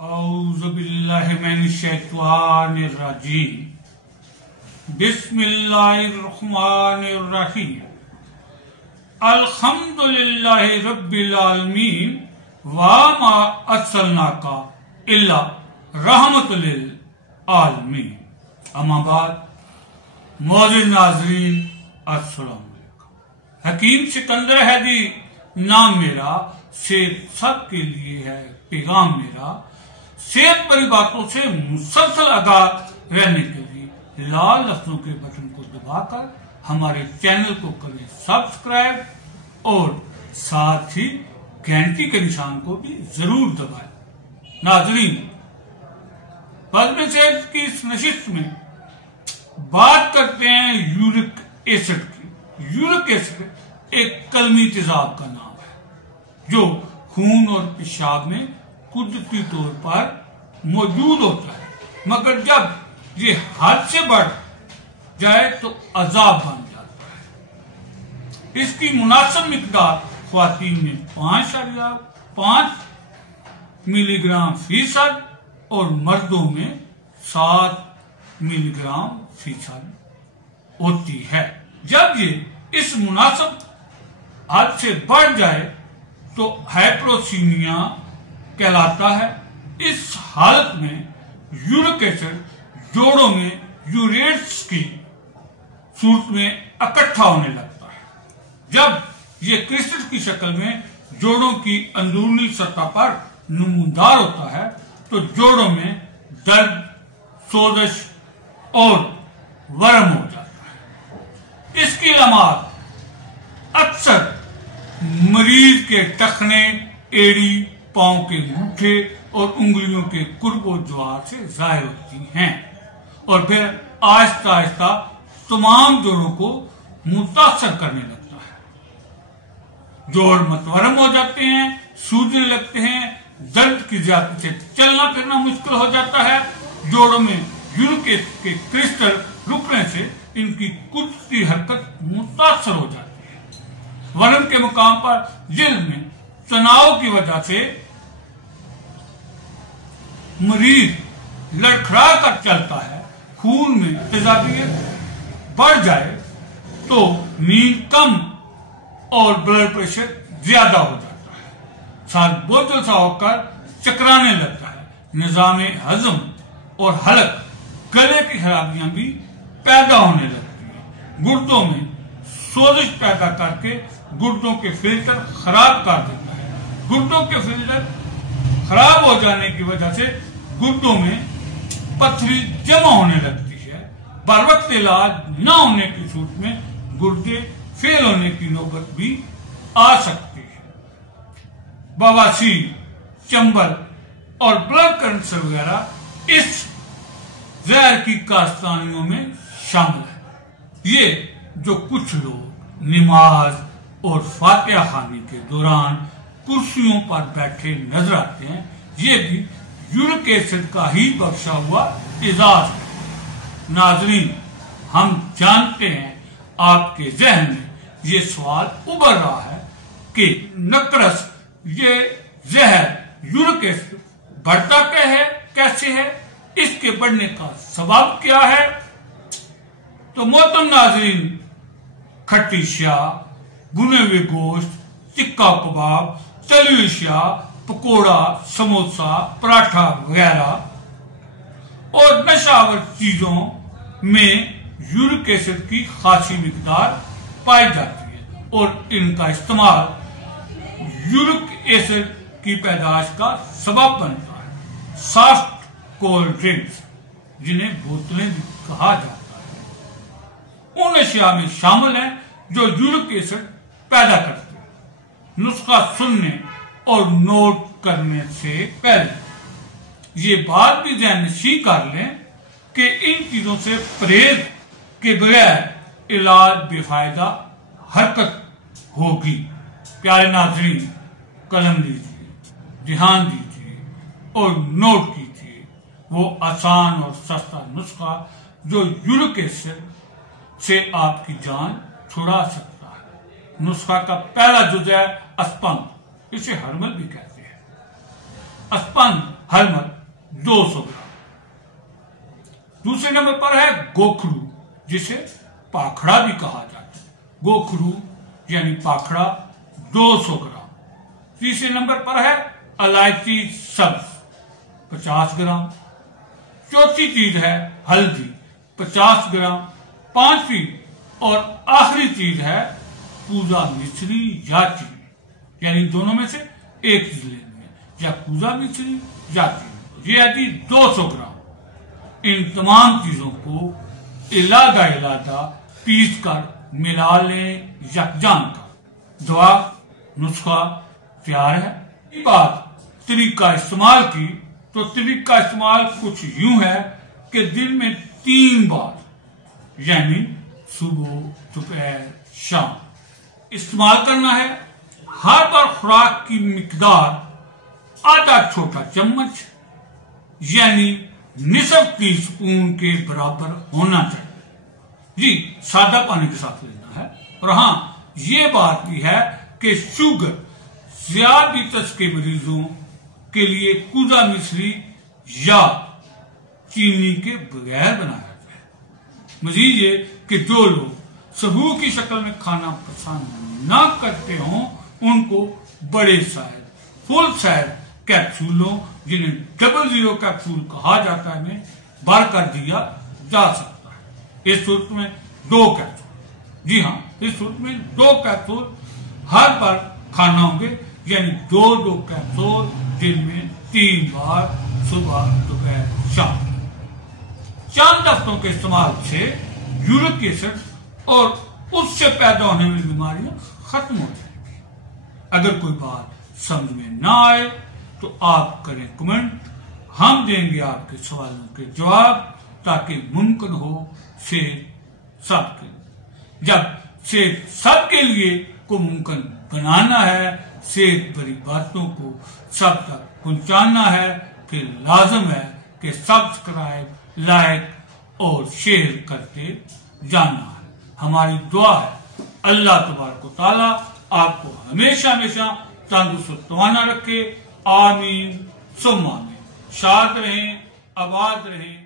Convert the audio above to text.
औज़ुबिल्लाहिमिनश्शैतानिर्रजीम बिस्मिल्लाहिर्रहमानिर्रहीम अल्हम्दुलिल्लाहि रब्बिल आलमीन व मा अर्सलनाका इल्ला रहमतुल लिल आलमीन। अम्मा बाद मौजूद नाज़रीन अस्सलाम वालेकुम। हकीम सिकंदर हैदी नाम मेरा, सेहत सबके लिए है पैगाम मेरा। सेहत भरी बातों से मुसलसल आगाह रहने के लिए लाल लफ्जों के बटन को दबाकर हमारे चैनल को करें सब्सक्राइब और साथ ही घंटी के निशान को भी जरूर दबाएं। नाजरीन, बज़्म सेहत की इस नशिस्त में बात करते हैं यूरिक एसिड की। यूरिक एसिड एक कलमी तेजाब का नाम है जो खून और पेशाब में कुदरती तौर पर मौजूद होता है, मगर जब ये हद से बढ़ जाए तो अजाब बन जाता है। इसकी मुनासिब मिकदार ख्वातीन में 5.5 मिलीग्राम फीसद और मर्दों में 7 मिलीग्राम फीसद होती है। जब ये इस मुनासिब हद से बढ़ जाए तो हाइपोसीमिया कहलाता है। इस हालत में यूरिक एसिड जोड़ों में यूरेट्स की सूरत में इकट्ठा होने लगता है। जब ये क्रिस्टल की शक्ल में जोड़ों की अंदरूनी सतह पर नमूदार होता है तो जोड़ों में दर्द, सोजश और वर्म हो जाता है। इसकी अलामत अक्सर मरीज के टखने, एड़ी, पांव के अंगूठे और उंगलियों के कुर्बो ज्वार से जाहिर होती हैं और फिर आहिस्ता आहिस्ता तमाम जोड़ों को मुतासर करने लगता है। जोड़ मतवरम हो जाते हैं, सूजने लगते हैं, दर्द की ज्यादा से चलना फिरना मुश्किल हो जाता है। जोड़ों में यूरिक एसिड के क्रिस्टल रुकने से इनकी कुदरती हरकत मुतासर हो जाती है। वर्म के मुकाम पर जिल्द में तनाव की वजह से मरीज लड़खड़ा कर चलता है। खून में तेजाबियत बढ़ जाए तो नींद कम और ब्लड प्रेशर ज्यादा हो जाता है। साथ बोतल सा होकर चकराने लगता है। निजाम हजम और हलक, गले की खराबियां भी पैदा होने लगती है। गुर्दों में सोजिश पैदा करके गुर्दों के फिल्टर खराब कर देता है। गुर्दों के फिल्टर खराब हो जाने की वजह से गुर्दों में पथरी जमा होने लगती है। बर वक्त इलाज न होने की सूरत में गुर्दे फेल होने की नौबत भी आ सकती है। बवासीर, चंबल और ब्लड कैंसर वगैरह इस जहर की कास्तानियों में शामिल है। ये जो कुछ लोग नमाज और फातिहा खानी के दौरान कुर्सियों पर बैठे नजर आते हैं, ये भी यूरिक एसिड का ही बख्शा हुआ एजाज है। नाजरीन, हम जानते हैं आपके जहन में ये सवाल उभर रहा है कि नकरस ये जहर यूरिक एसिड बढ़ता कैसे है, इसके बढ़ने का सबब क्या है। तो मोहतरम नाजरीन, खट्टी शाह, भुने हुए गोश्त, टिक्का कबाब, तली हुई शाह, पकोड़ा, समोसा, पराठा वगैरह और नशावर चीजों में यूरिक एसिड की खासी मिकदार पाई जाती है और इनका इस्तेमाल यूरिक एसिड की पैदाश का सबब बनता है। सॉफ्ट कोल्ड ड्रिंक्स, जिन्हें बोतलें भी कहा जाता है, उन अशिया में शामिल है जो यूरिक एसिड पैदा करते हैं। नुस्खा सुनने और नोट करने से पहले ये बात भी ध्याननशीं कर लें कि इन चीजों से परहेज के बगैर इलाज बेफायदा हरकत होगी। प्यारे नाज़रीन, कलम लीजिए, ध्यान दीजिए और नोट कीजिए वो आसान और सस्ता नुस्खा जो यूरिक एसिड से आपकी जान छुड़ा सकता है। नुस्खा का पहला जुज़ है अस्पंद, इसे हरमल भी कहते हैं। अस्पंद, हरमल 200 ग्राम। दूसरे नंबर पर है गोखरू, जिसे पाखड़ा भी कहा जाता है। गोखरू यानी पाखड़ा 200 ग्राम। तीसरे नंबर पर है इलायची सब्ज 50 ग्राम। चौथी चीज है हल्दी 50 ग्राम। पांचवी और आखिरी चीज है पूजा मिश्री या चीनी, यानी दोनों में से एक चीज लेनी है, या पूजा मिश्री या चीनी। ये है जी 200 ग्राम। इन तमाम चीजों को इलादा पीस कर मिला लें यकजान कर। दुआ नुस्खा तैयार है। बात तरीका इस्तेमाल की, तो तरीका इस्तेमाल कुछ यूं है कि दिन में 3 बार, यानी सुबह दोपहर शाम इस्तेमाल करना है। हर बार खुराक की मिकदार आधा छोटा चम्मच यानी निसफ टीस्पून के बराबर होना चाहिए। जी सादा पानी के साथ लेना है। और हाँ, ये बात भी है कि शुगर ज़ियादतीस के मरीजों के लिए पूजा मिश्री या चीनी के बगैर बनाया जाए। मजीद ये कि जो लोग सबूत की शक्ल में खाना पसंद ना करते हों, उनको बड़े साइज फुल साइज कैप्सूलों, जिन्हें 00 कैप्सूल कहा जाता है, में भर कर दिया जा सकता है। इस सूरत में 2 कैप्सूल, जी हाँ, इस सूरत में 2 कैप्सूल हर बार खाना होंगे, यानी 2 कैप्सूल दिन में 3 बार, सुबह दोपहर शाम। चंद हफ्तों के इस्तेमाल से यूरिक एसिड और उससे पैदा होने वाली बीमारियां खत्म हो जाएंगी। अगर कोई बात समझ में ना आए तो आप करें कमेंट, हम देंगे आपके सवालों के जवाब, ताकि मुमकिन हो सेहत सबके लिए। जब सेहत सबके लिए को मुमकिन बनाना है, सेहत भरी बातों को सब तक पहुंचाना है, फिर लाजम है कि सब्सक्राइब, लाइक और शेयर करते जाना है। हमारी दुआ है अल्लाह तबारक व तआला आपको हमेशा हमेशा तंदुरुस्त तवाना रखे। आमीन सुम्मा आमीन। शाद रहें, आबाद रहें।